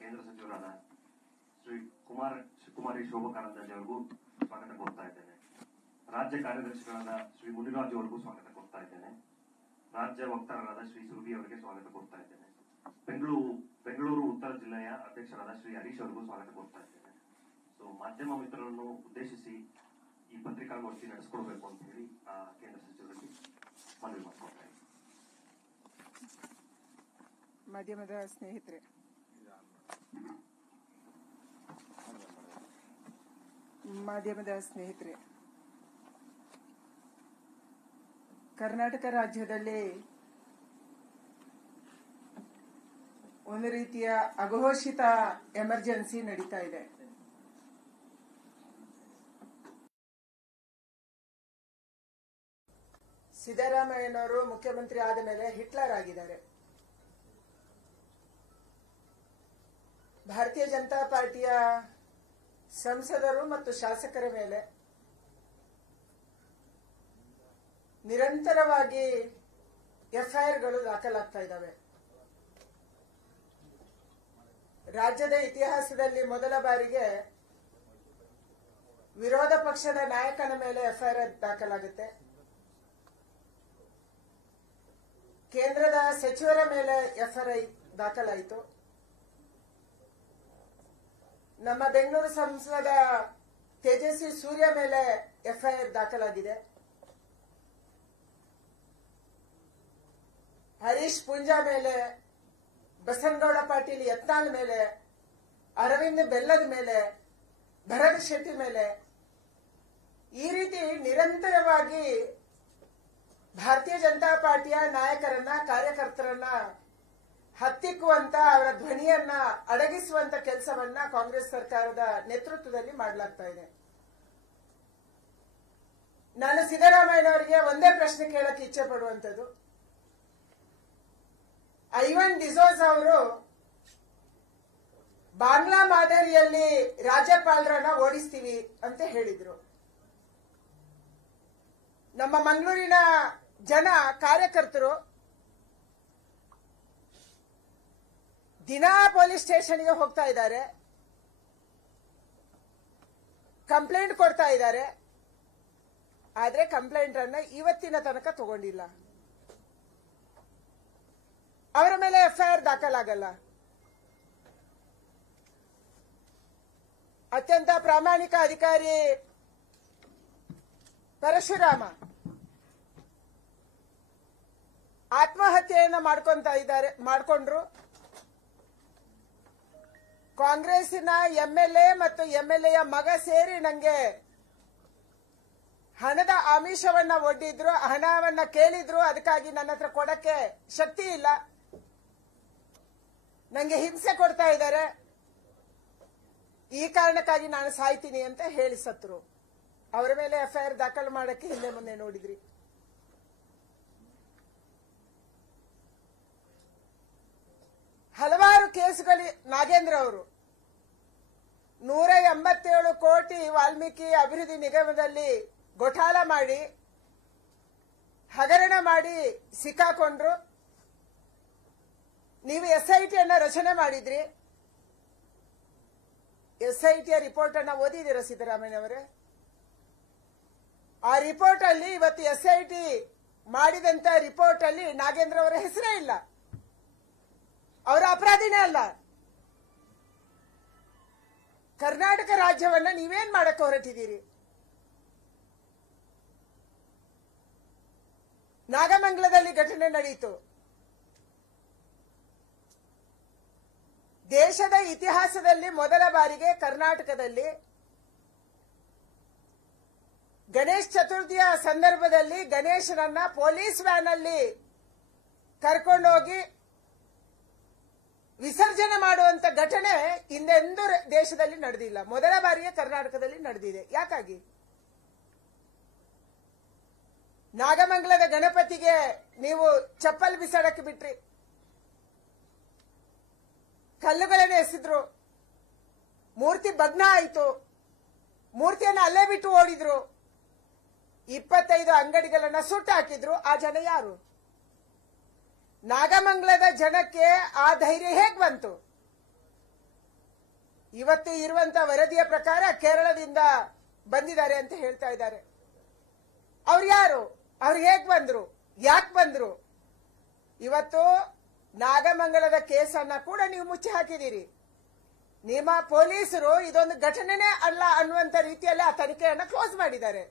ಕೇಂದ್ರ ಸಚಿವರಾದ ಶ್ರೀ ಕುಮಾರಿ ಶೋಭಾ ಕಾರಂದ್ಲಾಜೆ ಅವರಿಗೂ ಸ್ವಾಗತ ಕೋರ್ತಾ ಇದ್ದೇನೆ. ರಾಜ್ಯ ಕಾರ್ಯದರ್ಶಿಗಳಾದ ಶ್ರೀ ಮುನಿರಾಜು ಅವರಿಗೂ ಸ್ವಾಗತ ಕೋರ್ತಾ ಇದ್ದೇನೆ. ರಾಜ್ಯ ವಕ್ತಾರರಾದ ಶ್ರೀ ಸುರಭಿ ಅವರಿಗೆ ಸ್ವಾಗತ ಕೋರ್ತಾ ಇದ್ದೇನೆ. ಬೆಂಗಳೂರು ಉತ್ತರ ಜಿಲ್ಲೆಯ ಅಧ್ಯಕ್ಷರಾದ ಶ್ರೀ ಹರೀಶ್ ಅವರಿಗೂ ಸ್ವಾಗತ ಕೋರ್ತಾ ಇದ್ದೇನೆ. ಸೊ ಮಾಧ್ಯಮ ಮಿತ್ರರನ್ನು ಉದ್ದೇಶಿಸಿ ಈ ಪತ್ರಿಕಾಗೋಷ್ಠಿ ನಡೆಸಿಕೊಡ್ಬೇಕು ಅಂತ ಹೇಳಿ ಕೇಂದ್ರ ಸಚಿವರಿಗೆ ಮನವಿ ಮಾಡ್ಕೊಳ್ತಾ ಇದ್ದೀನಿ. ಮಾಧ್ಯಮದ ಸ್ನೇಹಿತರೆ, ಕರ್ನಾಟಕ ರಾಜ್ಯದಲ್ಲಿ ಒಂದು ರೀತಿಯ ಅಘೋಷಿತ ಎಮರ್ಜೆನ್ಸಿ ನಡೀತಾ ಇದೆ. ಸಿದ್ದರಾಮಯ್ಯನವರು ಮುಖ್ಯಮಂತ್ರಿ ಆದ ಮೇಲೆ ಹಿಟ್ಲರ್ ಆಗಿದ್ದಾರೆ. ಭಾರತೀಯ ಜನತಾ ಪಾರ್ಟಿಯ ಸಂಸದರು ಮತ್ತು ಶಾಸಕರ ಮೇಲೆ ನಿರಂತರವಾಗಿ ಎಫ್ಐಆರ್ಗಳು ದಾಖಲಾಗ್ತಾ ಇದ್ದಾವೆ. ರಾಜ್ಯದ ಇತಿಹಾಸದಲ್ಲಿ ಮೊದಲ ಬಾರಿಗೆ ವಿರೋಧ ಪಕ್ಷದ ನಾಯಕನ ಮೇಲೆ ಎಫ್ಐಆರ್ ದಾಖಲಾಗುತ್ತೆ. ಕೇಂದ್ರದ ಸಚಿವರ ಮೇಲೆ ಎಫ್ಐಆರ್ ದಾಖಲಾಯಿತು. ನಮ್ಮ ಬೆಂಗಳೂರು ಸಂಸದ ತೇಜಸ್ವಿ ಸೂರ್ಯ ಮೇಲೆ ಎಫ್ಐಆರ್ ದಾಖಲಾಗಿದೆ. ಹರೀಶ್ ಪೂಂಜಾ ಮೇಲೆ, ಬಸನಗೌಡ ಪಾಟೀಲ್ ಯತ್ನಾಳ್ ಮೇಲೆ, ಅರವಿಂದ್ ಬೆಲ್ಲದ ಮೇಲೆ, ಭರತ್ ಶೆಟ್ಟಿ ಮೇಲೆ ಈ ರೀತಿ ನಿರಂತರವಾಗಿ ಭಾರತೀಯ ಜನತಾ ಪಾರ್ಟಿಯ ನಾಯಕರನ್ನ, ಕಾರ್ಯಕರ್ತರನ್ನ ಹತ್ತಿಕ್ಕುವಂತ, ಅವರ ಧ್ವನಿಯನ್ನ ಅಡಗಿಸುವಂತ ಕೆಲಸವನ್ನ ಕಾಂಗ್ರೆಸ್ ಸರ್ಕಾರದ ನೇತೃತ್ವದಲ್ಲಿ ಮಾಡಲಾಗ್ತಾ ಇದೆ. ನಾನು ಸಿದ್ದರಾಮಯ್ಯನವರಿಗೆ ಒಂದೇ ಪ್ರಶ್ನೆ ಕೇಳಕ್ಕೆ ಇಚ್ಛೆ ಪಡುವಂತದ್ದು, ಐವನ್ ಡಿಸೋಜ್ ಅವರು ಬಾಂಗ್ಲಾ ಮಾದರಿಯಲ್ಲಿ ರಾಜ್ಯಪಾಲರನ್ನ ಓಡಿಸ್ತೀವಿ ಅಂತ ಹೇಳಿದ್ರು. ನಮ್ಮ ಮಂಗಳೂರಿನ ಜನ, ಕಾರ್ಯಕರ್ತರು ದಿನಾ ಪೊಲೀಸ್ ಸ್ಟೇಷನ್ಗೆ ಹೋಗ್ತಾ ಇದ್ದಾರೆ, ಕಂಪ್ಲೇಂಟ್ ಕೊಡ್ತಾ ಇದ್ದಾರೆ. ಆದ್ರೆ ಕಂಪ್ಲೇಂಟ್ ಅನ್ನ ಇವತ್ತಿನ ತನಕ ತಗೊಂಡಿಲ್ಲ. ಅವರ ಮೇಲೆ ಎಫ್ಐಆರ್ ದಾಖಲಾಗಲ್ಲ. ಅತ್ಯಂತ ಪ್ರಾಮಾಣಿಕ ಅಧಿಕಾರಿ ಪರಶುರಾಮ ಆತ್ಮಹತ್ಯೆಯನ್ನ ಮಾಡಿಕೊಂಡ್ರು. ಕಾಂಗ್ರೆಸ್ಸಿನ ಎಂಎಲ್ಎ ಮತ್ತು ಎಂಎಲ್ಎಯ ಮಗ ಸೇರಿ ನಂಗೆ ಹಣದ ಆಮಿಷವನ್ನ ಒಡ್ಡಿದ್ರು, ಹಣವನ್ನ ಕೇಳಿದ್ರು. ಅದಕ್ಕಾಗಿ ನನ್ನ ಹತ್ರ ಕೊಡಕ್ಕೆ ಶಕ್ತಿ ಇಲ್ಲ, ನಂಗೆ ಹಿಂಸೆ ಕೊಡ್ತಾ ಇದ್ದಾರೆ, ಈ ಕಾರಣಕ್ಕಾಗಿ ನಾನು ಸಾಯ್ತೀನಿ ಅಂತ ಹೇಳಿ ಸತ್ರು. ಅವರ ಮೇಲೆ ಎಫ್ಐಆರ್ ದಾಖಲು ಮಾಡಕ್ಕೆ ಹಿಂದೆ ಮುಂದೆ ನೋಡಿದ್ರಿ. ಹಲವಾರು ಕೇಸುಗಳು. ನಾಗೇಂದ್ರ ಅವರು 187 ಕೋಟಿ ವಾಲ್ಮೀಕಿ ಅಭಿವೃದ್ಧಿ ನಿಗಮದಲ್ಲಿ ಘೋಟಾಲ ಮಾಡಿ, ಹಗರಣ ಮಾಡಿ ಸಿಕ್ಕಾಕೊಂಡ್ರು. ನೀವು ಎಸ್ಐಟಿಯನ್ನ ರಚನೆ ಮಾಡಿದ್ರಿ. ಎಸ್ಐಟಿಯ ರಿಪೋರ್ಟ್ ಅನ್ನ ಓದಿದ್ದೀರಾ ಸಿದ್ದರಾಮಯ್ಯನವರೇ? ಆ ರಿಪೋರ್ಟ್ ಅಲ್ಲಿ ಇವತ್ತು ಎಸ್ಐಟಿ ಮಾಡಿದಂತ ರಿಪೋರ್ಟ್ ಅಲ್ಲಿ ನಾಗೇಂದ್ರ ಅವರ ಹೆಸರೇ ಇಲ್ಲ. ಅವರ ಅಪರಾಧಿನೇ ಅಲ್ಲ. ಕರ್ನಾಟಕ ರಾಜ್ಯವನ್ನ ನೀವೇನ್ ಮಾಡಕ್ಕೆ ಹೊರಟಿದ್ದೀರಿ? ನಾಗಮಂಗಲದಲ್ಲಿ ಘಟನೆ ನಡೆಯಿತು. ದೇಶದ ಇತಿಹಾಸದಲ್ಲಿ ಮೊದಲ ಬಾರಿಗೆ ಕರ್ನಾಟಕದಲ್ಲಿ ಗಣೇಶ ಚತುರ್ಥಿಯ ಸಂದರ್ಭದಲ್ಲಿ ಗಣೇಶನನ್ನ ಪೊಲೀಸ್ ವ್ಯಾನ್ ಅಲ್ಲಿ ಕರ್ಕೊಂಡೋಗಿ ವಿಸರ್ಜನೆ ಮಾಡುವಂತ ಘಟನೆ ಹಿಂದೆಂದೂ ದೇಶದಲ್ಲಿ ನಡೆದಿಲ್ಲ. ಮೊದಲ ಬಾರಿಗೆ ಕರ್ನಾಟಕದಲ್ಲಿ ನಡೆದಿದೆ. ಯಾಕಾಗಿ? ನಾಗಮಂಗಲದ ಗಣಪತಿಗೆ ನೀವು ಚಪ್ಪಲ್ ಬಿಸಾಡಕ್ಕೆ ಬಿಟ್ರಿ, ಕಲ್ಲುಗಳನ್ನ ಎಸೆದ್ರು, ಮೂರ್ತಿ ಭಗ್ನ ಆಯಿತು, ಮೂರ್ತಿಯನ್ನು ಅಲ್ಲೇ ಬಿಟ್ಟು ಓಡಿದ್ರು, 25 ಅಂಗಡಿಗಳನ್ನ ಸುಟ್ಟು ಹಾಕಿದ್ರು. ಆ ಜನ ಯಾರು? ನಾಗಮಂಗಲದ ಜನಕ್ಕೆ ಆ ಧೈರ್ಯ ಹೇಗ್ ಬಂತು? ಇವತ್ತು ಇರುವಂತ ವರದಿಯ ಪ್ರಕಾರ ಕೇರಳದಿಂದ ಬಂದಿದ್ದಾರೆ ಅಂತ ಹೇಳ್ತಾ ಇದ್ದಾರೆ. ಅವ್ರು ಯಾರು? ಅವ್ರು ಹೇಗ್ ಬಂದ್ರು? ಯಾಕೆ ಬಂದ್ರು? ಇವತ್ತು ನಾಗಮಂಗಲದ ಕೇಸನ್ನ ಕೂಡ ನೀವು ಮುಚ್ಚಿ ಹಾಕಿದ್ದೀರಿ. ನಿಮ್ಮ ಪೊಲೀಸರು ಇದೊಂದು ಘಟನೆನೇ ಅಲ್ಲ ಅನ್ನುವಂತ ರೀತಿಯಲ್ಲಿ ಆ ತನಿಖೆಯನ್ನ ಕ್ಲೋಸ್ ಮಾಡಿದ್ದಾರೆ.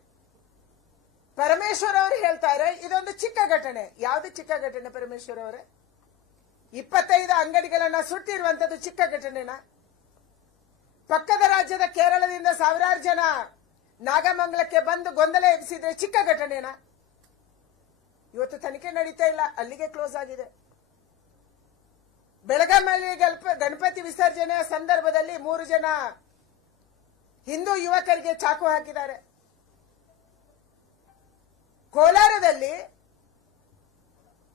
ಪರಮೇಶ್ವರ್ ಅವರು ಹೇಳ್ತಾರೆ ಇದೊಂದು ಚಿಕ್ಕ ಘಟನೆ. ಯಾವ್ದು ಚಿಕ್ಕ ಘಟನೆ ಪರಮೇಶ್ವರ್ ಅವರೇ? 25 ಅಂಗಡಿಗಳನ್ನ ಸುಟ್ಟಿರುವಂತದ್ದು ಚಿಕ್ಕ ಘಟನೆನಾ? ಪಕ್ಕದ ರಾಜ್ಯದ ಕೇರಳದಿಂದ ಸಾವಿರಾರು ಜನ ನಾಗಮಂಗಲಕ್ಕೆ ಬಂದು ಗೊಂದಲ ಎಬ್ಬಿಸಿದ್ರೆ ಚಿಕ್ಕ ಘಟನೆನಾ? ಇವತ್ತು ತನಿಖೆ ನಡೀತಾ ಇಲ್ಲ, ಅಲ್ಲಿಗೆ ಕ್ಲೋಸ್ ಆಗಿದೆ. ಬೆಳಗಾವಿಯಲ್ಲಿ ಗಣಪತಿ ವಿಸರ್ಜನೆಯ ಸಂದರ್ಭದಲ್ಲಿ 3 ಜನ ಹಿಂದೂ ಯುವಕರಿಗೆ ಚಾಕು ಹಾಕಿದ್ದಾರೆ. ಕೋಲಾರದಲ್ಲಿ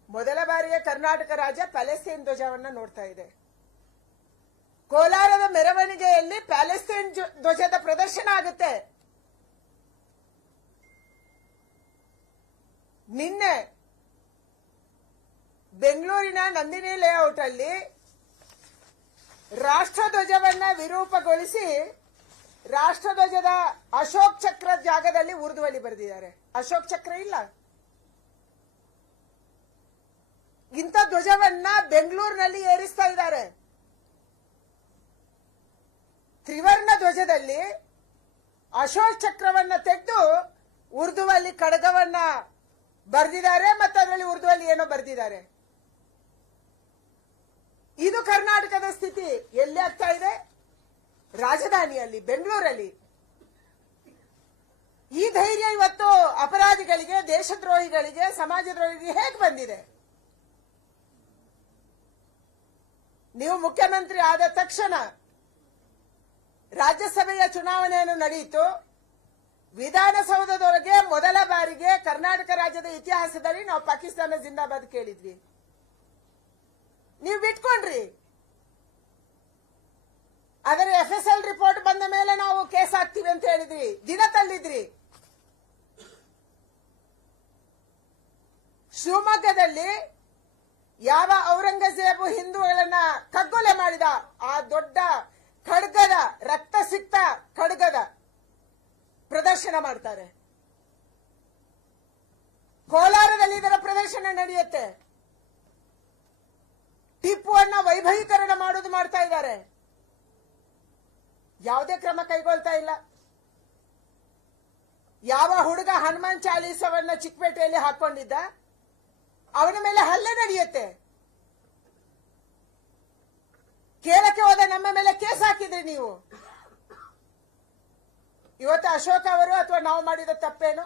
ಮೊದಲ ಬಾರಿಗೆ ಕರ್ನಾಟಕ ರಾಜ್ಯ ಪ್ಯಾಲೆಸ್ತೈನ್ ಧ್ವಜವನ್ನ ನೋಡ್ತಾ ಇದೆ. ಕೋಲಾರದ ಮೆರವಣಿಗೆಯಲ್ಲಿ ಪ್ಯಾಲೆಸ್ತೈನ್ ಧ್ವಜದ ಪ್ರದರ್ಶನ ಆಗುತ್ತೆ. ನಿನ್ನೆ ಬೆಂಗಳೂರಿನ ನಂದಿನಿ ಲೇಔಟ್ ಅಲ್ಲಿ ರಾಷ್ಟ್ರಧ್ವಜವನ್ನ ವಿರೂಪಗೊಳಿಸಿ ರಾಷ್ಟ್ರಧ್ವಜದ ಅಶೋಕ್ ಚಕ್ರ ಜಾಗದಲ್ಲಿ ಉರ್ದುವಲ್ಲಿ ಬರೆದಿದ್ದಾರೆ. ಅಶೋಕ್ ಚಕ್ರ ಇಲ್ಲ. ಇಂಥ ಧ್ವಜವನ್ನ ಬೆಂಗಳೂರಿನಲ್ಲಿ ಏರಿಸ್ತಾ ಇದ್ದಾರೆ. ತ್ರಿವರ್ಣ ಧ್ವಜದಲ್ಲಿ ಅಶೋಕ್ ಚಕ್ರವನ್ನ ತೆಗೆದು ಉರ್ದುವಲ್ಲಿ ಖಡ್ಗವನ್ನ ಬರೆದಿದ್ದಾರೆ ಮತ್ತು ಅದರಲ್ಲಿ ಉರ್ದುವಲ್ಲಿ ಏನೋ ಬರೆದಿದ್ದಾರೆ. ಇದು ಕರ್ನಾಟಕದ ಸ್ಥಿತಿ. ಎಲ್ಲಿ ಆಗ್ತಾ ಇದೆ? ರಾಜಧಾನಿಯಲ್ಲಿ, ಬೆಂಗಳೂರಲ್ಲಿ. ಈ ಧೈರ್ಯ ಇವತ್ತು ಅಪರಾಧಿಗಳಿಗೆ, ದೇಶದ್ರೋಹಿಗಳಿಗೆ, ಸಮಾಜದ್ರೋಹಿಗಳಿಗೆ ಹೇಗೆ ಬಂದಿದೆ? ನೀವು ಮುಖ್ಯಮಂತ್ರಿ ಆದ ತಕ್ಷಣ ರಾಜ್ಯಸಭೆಯ ಚುನಾವಣೆಯನ್ನು ನಡೆಯಿತು. ವಿಧಾನಸೌಧದೊಳಗೆ ಮೊದಲ ಬಾರಿಗೆ ಕರ್ನಾಟಕ ರಾಜ್ಯದ ಇತಿಹಾಸದಲ್ಲಿ ನಾವು ಪಾಕಿಸ್ತಾನ ಜಿಂದಾಬಾದ್ ಕೇಳಿದ್ವಿ. ನೀವು ಬಿಟ್ಕೊಂಡ್ರಿ. ಅದರ FSL ರಿಪೋರ್ಟ್ ಬಂದ ಮೇಲೆ ನಾವು ಕೇಸ್ ಹಾಕ್ತೀವಿ ಅಂತ ಹೇಳಿದ್ರಿ, ದಿನ ತಳ್ಳಿದ್ರಿ. ಶಿವಮೊಗ್ಗದಲ್ಲಿ ಯಾವ ಔರಂಗಜೇಬು ಹಿಂದೂಗಳನ್ನ ಕಗ್ಗೊಲೆ ಮಾಡಿದ ಆ ದೊಡ್ಡ ಖಡ್ಗದ, ರಕ್ತ ಸಿಕ್ತ ಖಡ್ಗದ ಪ್ರದರ್ಶನ ಮಾಡ್ತಾರೆ. ಕೋಲಾರದಲ್ಲಿ ಇದರ ಪ್ರದರ್ಶನ ನಡೆಯುತ್ತೆ. ಟಿಪ್ಪುವನ್ನ ವೈಭವೀಕರಣ ಮಾಡೋದು ಮಾಡ್ತಾ ಇದ್ದಾರೆ. ಯಾವುದೇ ಕ್ರಮ ಕೈಗೊಳ್ತಾ ಇಲ್ಲ. ಯಾವ ಹುಡುಗ ಹನುಮಾನ್ ಚಾಲೀಸವನ್ನ ಚಿಕ್ಕಪೇಟೆಯಲ್ಲಿ ಹಾಕೊಂಡಿದ್ದ, ಅವನ ಮೇಲೆ ಹಲ್ಲೆ ನಡೆಯುತ್ತೆ. ಕೇಳಕ್ಕೆ ಹೋದ ನಮ್ಮ ಮೇಲೆ ಕೇಸ್ ಹಾಕಿದ್ರಿ ನೀವು. ಇವತ್ತು ಅಶೋಕ್ ಅವರು ಅಥವಾ ನಾವು ಮಾಡಿದ ತಪ್ಪೇನು?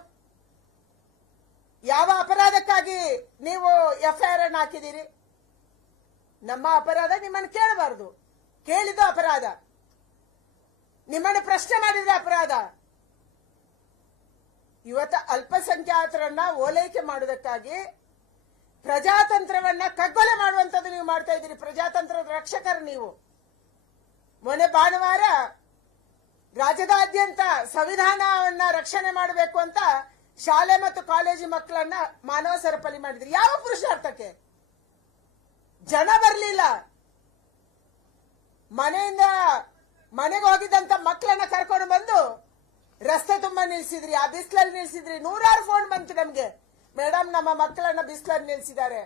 ಯಾವ ಅಪರಾಧಕ್ಕಾಗಿ ನೀವು FIR ಅನ್ನು ಹಾಕಿದ್ದೀರಿ? ನಮ್ಮ ಅಪರಾಧ ನಿಮ್ಮನ್ನು ಕೇಳಬಾರದು. ಕೇಳಿದ ಅಪರಾಧ. ನಿಮ್ಮನ್ನು ಪ್ರಶ್ನೆ ಮಾಡಿದ ಅಪರಾಧ. ಇವತ್ತು ಅಲ್ಪಸಂಖ್ಯಾತರನ್ನ ಓಲೈಕೆ ಮಾಡುವುದಕ್ಕಾಗಿ ಪ್ರಜಾತಂತ್ರವನ್ನ ಕಗ್ಗೊಲೆ ಮಾಡುವಂತದ್ದು ನೀವು ಮಾಡ್ತಾ ಇದ್ದೀರಿ. ಪ್ರಜಾತಂತ್ರದ ರಕ್ಷಕರು ನೀವು. ಮೊನ್ನೆ ಭಾನುವಾರ ರಾಜ್ಯದಾದ್ಯಂತ ಸಂವಿಧಾನವನ್ನ ರಕ್ಷಣೆ ಮಾಡಬೇಕು ಅಂತ ಶಾಲೆ ಮತ್ತು ಕಾಲೇಜು ಮಕ್ಕಳನ್ನ ಮಾನವ ಸರಪಳಿ ಮಾಡಿದ್ರಿ. ಯಾವ ಪುರುಷಾರ್ಥಕ್ಕೆ? ಜನ ಬರಲಿಲ್ಲ. ಮನೆಗೆ ಹೋಗಿದ್ದಂತ ಮಕ್ಕಳನ್ನ ಕರ್ಕೊಂಡು ಬಂದು ರಸ್ತೆ ತುಂಬಾ ನಿಲ್ಸಿದ್ರಿ, ಆ ಬಿಸಿಲಲ್ಲಿ ನಿಲ್ಸಿದ್ರಿ. 100 ಫೋನ್ ಬಂತು ನಮ್ಗೆ, ಮೇಡಮ್ ನಮ್ಮ ಮಕ್ಕಳನ್ನ ಬಿಸಿಲಲ್ಲಿ ನಿಲ್ಸಿದ್ದಾರೆ.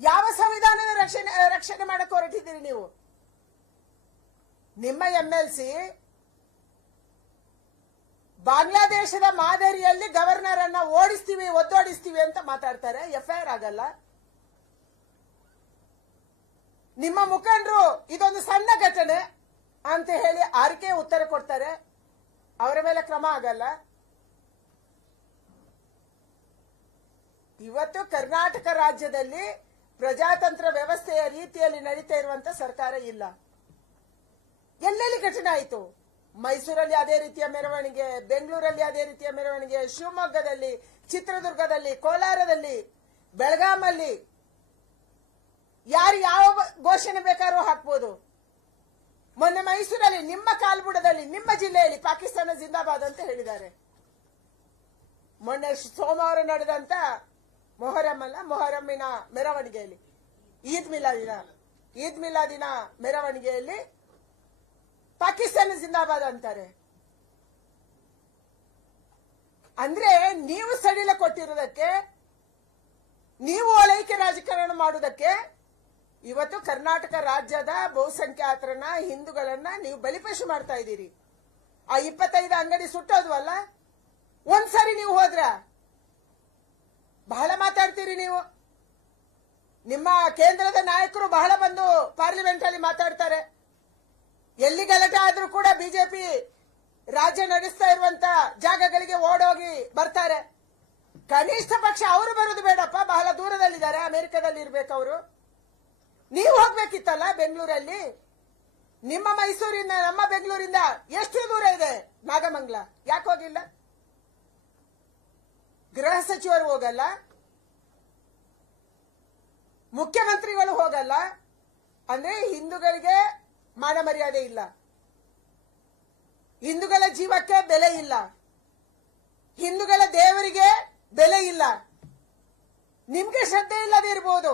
ಯಾವ ಸಂವಿಧಾನದ ರಕ್ಷಣೆ ಮಾಡಕ್ಕೆ ಹೊರಟಿದ್ದೀರಿ ನೀವು? ನಿಮ್ಮ MLC ಬಾಂಗ್ಲಾದೇಶದ ಮಾದರಿಯಲ್ಲಿ ಗವರ್ನರ್ ಅನ್ನ ಓಡಿಸ್ತೀವಿ, ಒದ್ದೋಡಿಸ್ತೀವಿ ಅಂತ ಮಾತಾಡ್ತಾರೆ. FIR ಆಗಲ್ಲ. ನಿಮ್ಮ ಮುಖಂಡರು ಇದೊಂದು ಸಣ್ಣ ಘಟನೆ ಅಂತ ಹೇಳಿ ಆರಿಕೆ ಉತ್ತರ ಕೊಡ್ತಾರೆ. ಅವರ ಮೇಲೆ ಕ್ರಮ ಆಗಲ್ಲ. ಇವತ್ತು ಕರ್ನಾಟಕ ರಾಜ್ಯದಲ್ಲಿ ಪ್ರಜಾತಂತ್ರ ವ್ಯವಸ್ಥೆಯ ರೀತಿಯಲ್ಲಿ ನಡೀತಾ ಇರುವಂತ ಸರ್ಕಾರ ಇಲ್ಲ. ಎಲ್ಲೆಲ್ಲಿ ಘಟನೆ ಆಯಿತು? ಮೈಸೂರಲ್ಲಿ ಅದೇ ರೀತಿಯ ಮೆರವಣಿಗೆ, ಬೆಂಗಳೂರಲ್ಲಿ ಅದೇ ರೀತಿಯ ಮೆರವಣಿಗೆ, ಶಿವಮೊಗ್ಗದಲ್ಲಿ, ಚಿತ್ರದುರ್ಗದಲ್ಲಿ, ಕೋಲಾರದಲ್ಲಿ, ಬೆಳಗಾಮಲ್ಲಿ. ಯಾರು ಯಾವ ಘೋಷಣೆ ಬೇಕಾದ್ರೂ ಹಾಕ್ಬೋದು. ಮೊನ್ನೆ ಮೈಸೂರಲ್ಲಿ ನಿಮ್ಮ ಕಾಲ್ಬುಡದಲ್ಲಿ, ನಿಮ್ಮ ಜಿಲ್ಲೆಯಲ್ಲಿ ಪಾಕಿಸ್ತಾನ ಜಿಂದಾಬಾದ್ ಅಂತ ಹೇಳಿದ್ದಾರೆ. ಮೊನ್ನೆ ಸೋಮವಾರ ನಡೆದಂತ ಮೊಹರಂ ಮೆರವಣಿಗೆಯಲ್ಲಿ, ಈದ್ ಮಿಲಾದಿನ ಈದ್ ಮಿಲಾದಿನ ಮೆರವಣಿಗೆಯಲ್ಲಿ ಪಾಕಿಸ್ತಾನ ಜಿಂದಾಬಾದ್ ಅಂತಾರೆ. ಅಂದ್ರೆ ನೀವು ಸಡಿಲ ಕೊಟ್ಟಿರುವುದಕ್ಕೆ, ನೀವು ಓಲೈಕೆ ರಾಜಕಾರಣ ಮಾಡುವುದಕ್ಕೆ ಇವತ್ತು ಕರ್ನಾಟಕ ರಾಜ್ಯದ ಬಹುಸಂಖ್ಯಾತರನ್ನ, ಹಿಂದೂಗಳನ್ನ ನೀವು ಬಲಿಪಶು ಮಾಡ್ತಾ ಇದ್ದೀರಿ. ಆ 25 ಅಂಗಡಿ ಸುಟ್ಟೋದ್ವಲ್ಲ, ಒಂದ್ಸರಿ ನೀವು ಹೋದ್ರ ಬಹಳ ಮಾತಾಡ್ತೀರಿ ನೀವು. ನಿಮ್ಮ ಕೇಂದ್ರದ ನಾಯಕರು ಬಹಳ ಬಂದು ಪಾರ್ಲಿಮೆಂಟ್ ಅಲ್ಲಿ ಮಾತಾಡ್ತಾರೆ. ಎಲ್ಲಿ ಗಲಾಟೆ ಆದ್ರೂ ಕೂಡ ಬಿಜೆಪಿ ರಾಜ್ಯ ನಡೆಸ್ತಾ ಇರುವಂತ ಜಾಗಗಳಿಗೆ ಓಡೋಗಿ ಬರ್ತಾರೆ. ಕನಿಷ್ಠ ಪಕ್ಷ ಅವರು ಬರೋದು ಬೇಡಪ್ಪ, ಬಹಳ ದೂರದಲ್ಲಿದ್ದಾರೆ, ಅಮೆರಿಕದಲ್ಲಿ ಇರ್ಬೇಕು ಅವರು. ನೀವು ಹೋಗ್ಬೇಕಿತ್ತಲ್ಲ ಬೆಂಗಳೂರಲ್ಲಿ. ನಿಮ್ಮ ಮೈಸೂರಿಂದ, ನಮ್ಮ ಬೆಂಗಳೂರಿಂದ ಎಷ್ಟು ದೂರ ಇದೆ ನಾಗಮಂಗಲ? ಯಾಕೆ ಹೋಗಿಲ್ಲ? ಗೃಹ ಸಚಿವರು ಹೋಗಲ್ಲ, ಮುಖ್ಯಮಂತ್ರಿಗಳು ಹೋಗಲ್ಲ. ಅಂದ್ರೆ ಹಿಂದೂಗಳಿಗೆ ಮಾನ ಮರ್ಯಾದೆ ಇಲ್ಲ, ಹಿಂದೂಗಳ ಜೀವಕ್ಕೆ ಬೆಲೆ ಇಲ್ಲ, ಹಿಂದೂಗಳ ದೇವರಿಗೆ ಬೆಲೆ ಇಲ್ಲ. ನಿಮ್ಗೆ ಶ್ರದ್ಧೆ ಇಲ್ಲದೆ ಇರ್ಬೋದು,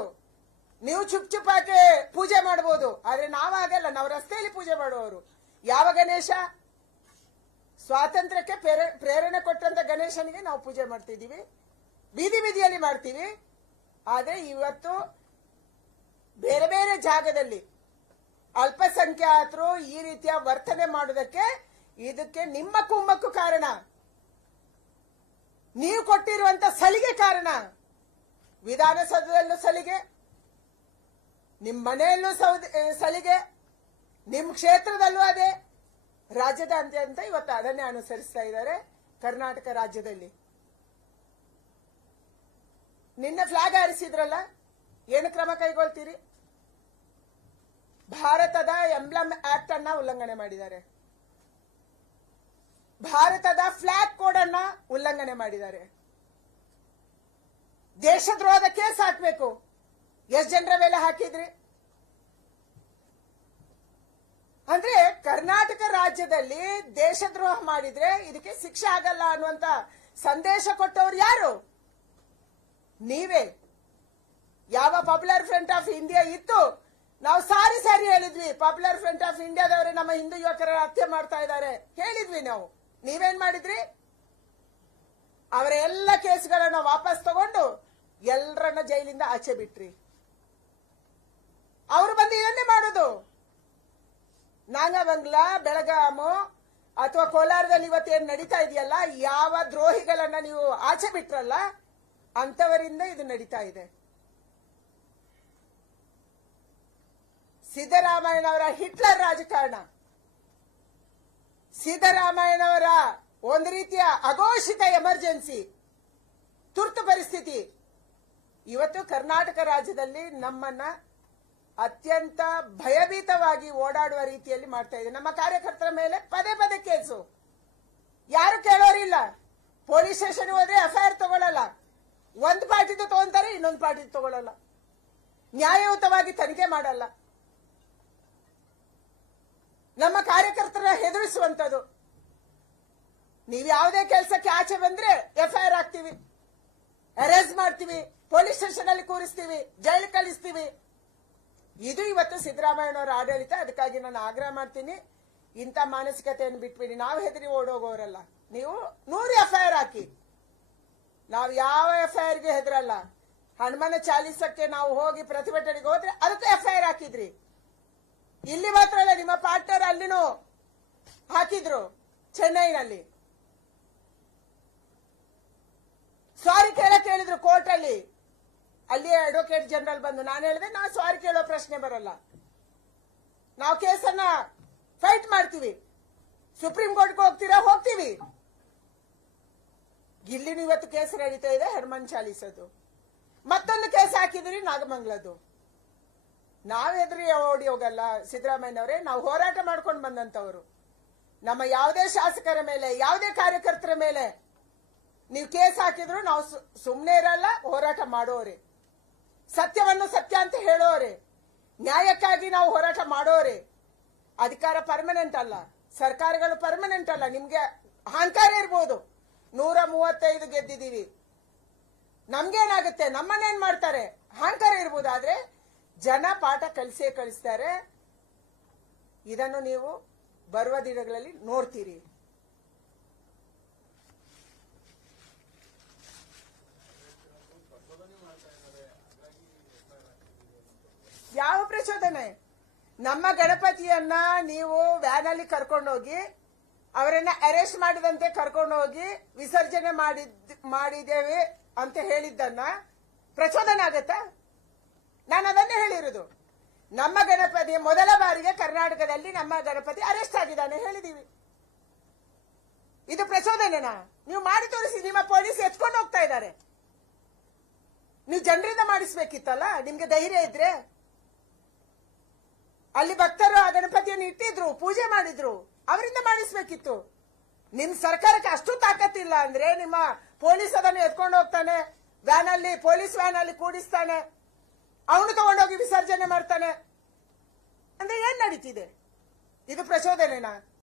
ನೀವು ಚುಪ್ ಚುಪ್ಪಾಕೆ ಪೂಜೆ ಮಾಡಬಹುದು, ಆದ್ರೆ ನಾವಾಗಲ್ಲ. ನಾವು ರಸ್ತೆಯಲ್ಲಿ ಪೂಜೆ ಮಾಡುವವರು. ಯಾವ ಗಣೇಶ? ಸ್ವಾತಂತ್ರ್ಯಕ್ಕೆ ಪ್ರೇರಣೆ ಕೊಟ್ಟಂತ ಗಣೇಶನಿಗೆ ನಾವು ಪೂಜೆ ಮಾಡ್ತಿದ್ದೀವಿ, ಬೀದಿ ಬೀದಿಯಲ್ಲಿ ಮಾಡ್ತೀವಿ. ಆದ್ರೆ ಇವತ್ತು ಬೇರೆ ಬೇರೆ ಜಾಗದಲ್ಲಿ ಅಲ್ಪಸಂಖ್ಯಾತರು ಈ ರೀತಿಯ ವರ್ತನೆ ಮಾಡುವುದಕ್ಕೆ, ಇದಕ್ಕೆ ನಿಮ್ಮ ಕುಮ್ಮಕ್ಕು ಕಾರಣ, ನೀವು ಕೊಟ್ಟಿರುವಂತ ಸಲಿಗೆ ಕಾರಣ. ವಿಧಾನಸೌಧದಲ್ಲೂ ಸಲಿಗೆ, ನಿಮ್ಮ ಮನೆಯಲ್ಲೂ ಸಲಿಗೆ, ನಿಮ್ಮ ಕ್ಷೇತ್ರದಲ್ಲೂ ಅದೇ, ರಾಜ್ಯದಾದ್ಯಂತ ಇವತ್ತು ಅದನ್ನೇ ಅನುಸರಿಸ್ತಾ ಇದ್ದಾರೆ ಕರ್ನಾಟಕ ರಾಜ್ಯದಲ್ಲಿ. ನಿನ್ನೆ ಫ್ಲಾಗ್ ಹಾರಿಸಿದ್ರಲ್ಲ, ಏನು ಕ್ರಮ ಕೈಗೊಳ್ತೀರಿ? ಭಾರತದ ಎಂಬ್ಲಮ್ ಆಕ್ಟ್ ಅನ್ನ ಉಲ್ಲಂಘನೆ ಮಾಡಿದ್ದಾರೆ, ಭಾರತದ ಫ್ಲಾಗ್ ಕೋಡ್ ಅನ್ನ ಉಲ್ಲಂಘನೆ ಮಾಡಿದ್ದಾರೆ. ದೇಶದ್ರೋಹದ ಕೇಸ್ ಹಾಕಬೇಕು. ಎಷ್ಟು ಜನರ ಮೇಲೆ ಹಾಕಿದ್ರಿ? ಅಂದ್ರೆ ಕರ್ನಾಟಕ ರಾಜ್ಯದಲ್ಲಿ ದೇಶದ್ರೋಹ ಮಾಡಿದ್ರೆ ಇದಕ್ಕೆ ಶಿಕ್ಷೆ ಆಗಲ್ಲ ಅನ್ನುವಂತ ಸಂದೇಶ ಕೊಟ್ಟವರು ಯಾರು? ನೀವೇ. ಯಾವ ಪಾಪ್ಯುಲರ್ ಫ್ರಂಟ್ ಆಫ್ ಇಂಡಿಯಾ ಇತ್ತು, ನಾವು ಸಾರಿ ಹೇಳಿದ್ವಿ, ಪಾಪ್ಯುಲರ್ ಫ್ರಂಟ್ ಆಫ್ ಇಂಡಿಯಾದವರೇ ನಮ್ಮ ಹಿಂದೂ ಯುವಕರ ಹತ್ಯೆ ಮಾಡ್ತಾ ಇದ್ದಾರೆ ಹೇಳಿದ್ವಿ ನಾವು. ನೀವೇನ್ ಮಾಡಿದ್ರಿ? ಅವರ ಎಲ್ಲ ಕೇಸ್ಗಳನ್ನ ವಾಪಸ್ ತಗೊಂಡು ಎಲ್ಲರನ್ನ ಜೈಲಿಂದ ಆಚೆ ಬಿಟ್ರಿ. ಅವರು ಬಂದು ಇದನ್ನೇ ಮಾಡೋದು. ನಾಗಮಂಗಲ, ಬೆಳಗಾಮು ಅಥವಾ ಕೋಲಾರದಲ್ಲಿ ಇವತ್ತೇನು ನಡೀತಾ ಇದೆಯಲ್ಲ, ಯಾವ ದ್ರೋಹಿಗಳನ್ನ ನೀವು ಆಚೆ ಬಿಟ್ರಲ್ಲ ಅಂತವರಿಂದ ಇದು ನಡೀತಾ ಇದೆ. ಸಿದ್ದರಾಮಯ್ಯನವರ ಹಿಟ್ಲರ್ ರಾಜಕಾರಣ, ಸಿದ್ದರಾಮಯ್ಯನವರ ಒಂದು ರೀತಿಯ ಅಘೋಷಿತ ಎಮರ್ಜೆನ್ಸಿ, ತುರ್ತು ಪರಿಸ್ಥಿತಿ ಇವತ್ತು ಕರ್ನಾಟಕ ರಾಜ್ಯದಲ್ಲಿ ನಮ್ಮನ್ನ ಅತ್ಯಂತ ಭಯಭೀತವಾಗಿ ಓಡಾಡುವ ರೀತಿಯಲ್ಲಿ ಮಾಡ್ತಾ ಇದೆ. ನಮ್ಮ ಕಾರ್ಯಕರ್ತರ ಮೇಲೆ ಪದೇ ಪದೇ ಕೇಸು, ಯಾರು ಕೇಳೋರಿಲ್ಲ. ಪೊಲೀಸ್ ಸ್ಟೇಷನ್ ಹೋದ್ರೆ ಎಫ್ಐಆರ್ ತಗೊಳ್ಳಲ್ಲ, ಒಂದು ಪಾರ್ಟಿದು ತಗೊಂತಾರೆ, ಇನ್ನೊಂದು ಪಾರ್ಟಿದು ತಗೊಳ್ಳಲ್ಲ, ನ್ಯಾಯಯುತವಾಗಿ ತನಿಖೆ ಮಾಡಲ್ಲ. ನಮ್ಮ ಕಾರ್ಯಕರ್ತರ ಹೆದರಿಸುವಂತದ್ದು. ನೀವು ಯಾವುದೇ ಕೆಲಸಕ್ಕೆ ಆಚೆ ಬಂದ್ರೆ ಎಫ್ಐಆರ್ ಹಾಕ್ತೀವಿ, ಅರೆಸ್ಟ್ ಮಾಡ್ತೀವಿ, ಪೊಲೀಸ್ ಸ್ಟೇಷನ್ ಅಲ್ಲಿ ಕೂರಿಸ್ತೀವಿ, ಜೈಲು ಕಳಿಸ್ತೀವಿ. ಇದು ಇವತ್ತು ಸಿದ್ದರಾಮಯ್ಯನವರ ಆಡಳಿತ. ಅದಕ್ಕಾಗಿ ನಾನು ಆಗ್ರಹ ಮಾಡ್ತೀನಿ, ಇಂಥ ಮಾನಸಿಕತೆಯನ್ನು ಬಿಟ್ಬಿಡಿ. ನಾವು ಹೆದರಿ ಓಡೋಗೋರಲ್ಲ. ನೀವು 100 ಎಫ್ಐಆರ್ ಹಾಕಿ, ನಾವು ಯಾವ ಎಫ್ಐಆರ್ಗೆ ಹೆದರಲ್ಲ. ಹನುಮಾನ ಚಾಲೀಸಕ್ಕೆ ನಾವು ಹೋಗಿ ಪ್ರತಿಭಟನೆಗೆ ಹೋದ್ರೆ ಅದಕ್ಕೆ ಎಫ್ಐಆರ್ ಹಾಕಿದ್ರಿ. ಇಲ್ಲಿ ಮಾತ್ರ ಅಲ್ಲ, ನಿಮ್ಮ ಪಾರ್ಟ್ನರ್ ಅಲ್ಲಿನೂ ಹಾಕಿದ್ರು, ಚೆನ್ನೈನಲ್ಲಿ. ಸಾರಿ ಕೇಳಕ್ಕೆ ಹೇಳಿದ್ರು ಕೋರ್ಟ್ ಅಲ್ಲಿ. ಅಲ್ಲಿ ಅಡ್ವೊಕೇಟ್ ಜನರಲ್ ಬಂದು ನಾನು ಹೇಳಿದೆ, ನಾವು ಸಾರಿ ಕೇಳೋ ಪ್ರಶ್ನೆ ಬರಲ್ಲ, ನಾವು ಕೇಸನ್ನ ಫೈಟ್ ಮಾಡ್ತೀವಿ, ಸುಪ್ರೀಂ ಕೋರ್ಟ್ಗೆ ಹೋಗ್ತೀರಾ, ಹೋಗ್ತೀವಿ. ಇಲ್ಲಿನೂ ಇವತ್ತು ಕೇಸ್ ನಡೀತಾ ಇದೆ, ಹನುಮಾನ್ ಚಾಲೀಸದು. ಮತ್ತೊಂದು ಕೇಸ್ ಹಾಕಿದ್ರಿ ನಾಗಮಂಗಲದ್ದು. ನಾವ್ ಎದುರಿ ಓಡಿ ಹೋಗಲ್ಲ ಸಿದ್ದರಾಮಯ್ಯನವರೇ. ನಾವು ಹೋರಾಟ ಮಾಡ್ಕೊಂಡು ಬಂದಂತವರು. ನಮ್ಮ ಯಾವುದೇ ಶಾಸಕರ ಮೇಲೆ, ಯಾವುದೇ ಕಾರ್ಯಕರ್ತರ ಮೇಲೆ ನೀವು ಕೇಸ್ ಹಾಕಿದ್ರು ನಾವು ಸುಮ್ಮನೆ ಇರಲ್ಲ, ಹೋರಾಟ ಮಾಡೋರೆ. ಸತ್ಯವನ್ನು ಸತ್ಯ ಅಂತ ಹೇಳೋರೆ, ನ್ಯಾಯಕ್ಕಾಗಿ ನಾವು ಹೋರಾಟ ಮಾಡೋರೆ. ಅಧಿಕಾರ ಪರ್ಮನೆಂಟ್ ಅಲ್ಲ, ಸರ್ಕಾರಗಳು ಪರ್ಮನೆಂಟ್ ಅಲ್ಲ. ನಿಮ್ಗೆ ಅಹಂಕಾರ ಇರ್ಬೋದು, 135 ಗೆದ್ದಿದ್ದೀವಿ, ನಮ್ಗೇನಾಗುತ್ತೆ, ನಮ್ಮನ್ನೇನ್ ಮಾಡ್ತಾರೆ, ಅಹಂಕಾರ ಇರ್ಬೋದು. ಆದ್ರೆ ಜನ ಪಾಠ ಕಲಿಸೇ ಕಳಿಸ್ತಾರೆ. ಇದನ್ನು ನೀವು ಬರುವ ದಿನಗಳಲ್ಲಿ ನೋಡ್ತೀರಿ. ಯಾವ ಪ್ರಚೋದನೆ? ನಮ್ಮ ಗಣಪತಿಯನ್ನ ನೀವು ವ್ಯಾನ್ ಅಲ್ಲಿ ಕರ್ಕೊಂಡೋಗಿ ಅವರನ್ನ ಅರೆಸ್ಟ್ ಮಾಡಿದಂತೆ ಕರ್ಕೊಂಡೋಗಿ ವಿಸರ್ಜನೆ ಮಾಡಿದ್ದೇವೆ ಅಂತ ಹೇಳಿದ್ದನ್ನ ಪ್ರಚೋದನೆ ಆಗತ್ತಾ? ನಾನು ಅದನ್ನೇ ಹೇಳಿರುವುದು. ನಮ್ಮ ಗಣಪತಿ ಮೊದಲ ಬಾರಿಗೆ ಕರ್ನಾಟಕದಲ್ಲಿ ನಮ್ಮ ಗಣಪತಿ ಅರೆಸ್ಟ್ ಆಗಿದ್ದಾನೆ ಹೇಳಿದೀವಿ. ಇದು ಪ್ರಚೋದನೆನಾ? ನೀವು ಮಾಡಿ ತೋರಿಸಿ. ನಿಮ್ಮ ಪೊಲೀಸ್ ಎತ್ಕೊಂಡು ಹೋಗ್ತಾ ಇದ್ದಾರೆ. ನೀವು ಜನರಿಂದ ಮಾಡಿಸ್ಬೇಕಿತ್ತಲ್ಲ, ನಿಮ್ಗೆ ಧೈರ್ಯ ಇದ್ರೆ. ಅಲ್ಲಿ ಭಕ್ತರು ಆ ಗಣಪತಿಯನ್ನು ಇಟ್ಟಿದ್ರು, ಪೂಜೆ ಮಾಡಿದ್ರು, ಅವರಿಂದ ಮಾಡಿಸ್ಬೇಕಿತ್ತು. ನಿಮ್ ಸರ್ಕಾರಕ್ಕೆ ಅಷ್ಟು ತಾಕತ್ತಿಲ್ಲ ಅಂದ್ರೆ ನಿಮ್ಮ ಪೊಲೀಸ್ ಅದನ್ನು ಎತ್ಕೊಂಡು ಹೋಗ್ತಾನೆ, ವ್ಯಾನ್ ಅಲ್ಲಿ, ಪೊಲೀಸ್ ವ್ಯಾನ್ ಅಲ್ಲಿ ಕೂಡಿಸ್ತಾನೆ, ಅವನು ತಗೊಂಡೋಗಿ ವಿಸರ್ಜನೆ ಮಾಡ್ತಾನೆ ಅಂದ್ರೆ ಏನ್ ನಡೀತಿದೆ? ಇದು ಪ್ರಚೋದನೆನಾ?